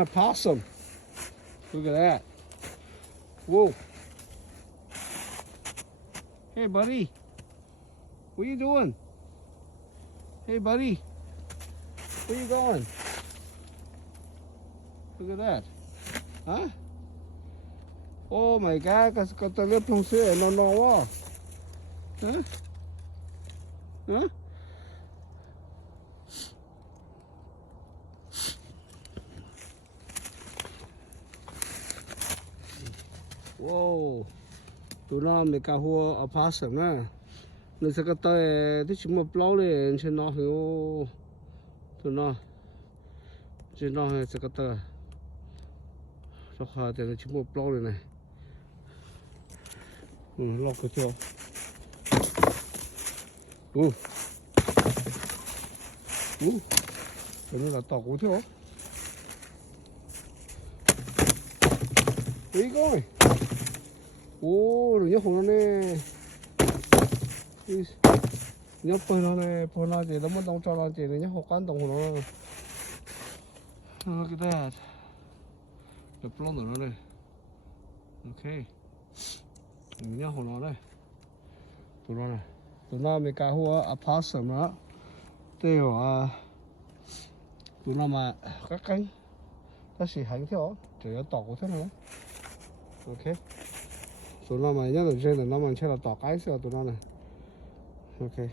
an opossum. Look at that. Whoa. Hey, buddy. What are you doing? Hey, buddy. Where you going? Look at that. Huh? Oh my God, có tao lớp phong sữa nó quá. Hả? Hả? Wow. Tụi nó mới cá hua opossum nè. Nó sẽ có tới tí chúng một lâu lên trên nó hiểu. Tụi nó trên nó sẽ có tới. Cho khỏi thì nó chúng một lâu lên này. Lọc cái chỗ. Cái này là tỏ của thiếu. Where you going? Rồi nhớ hồn nó nè. Nhớ bơi nó nè, bơi nó chỉ nó muốn đông cho nó chỉ nhớ hộp cán đồng của nó. Look at that. The plum của nó đây. Okay. Nhớ hồn nó đây. Tụi nó mới cá hua opossum đó. Tiêu tụi nó mà các cánh. Nó chỉ hành theo, chỉ có tỏ của thế nữa. Ok. Tụi nó mà nhớ được trên là nó mà chơi là tỏ cái xưa tụi nó này. Ok.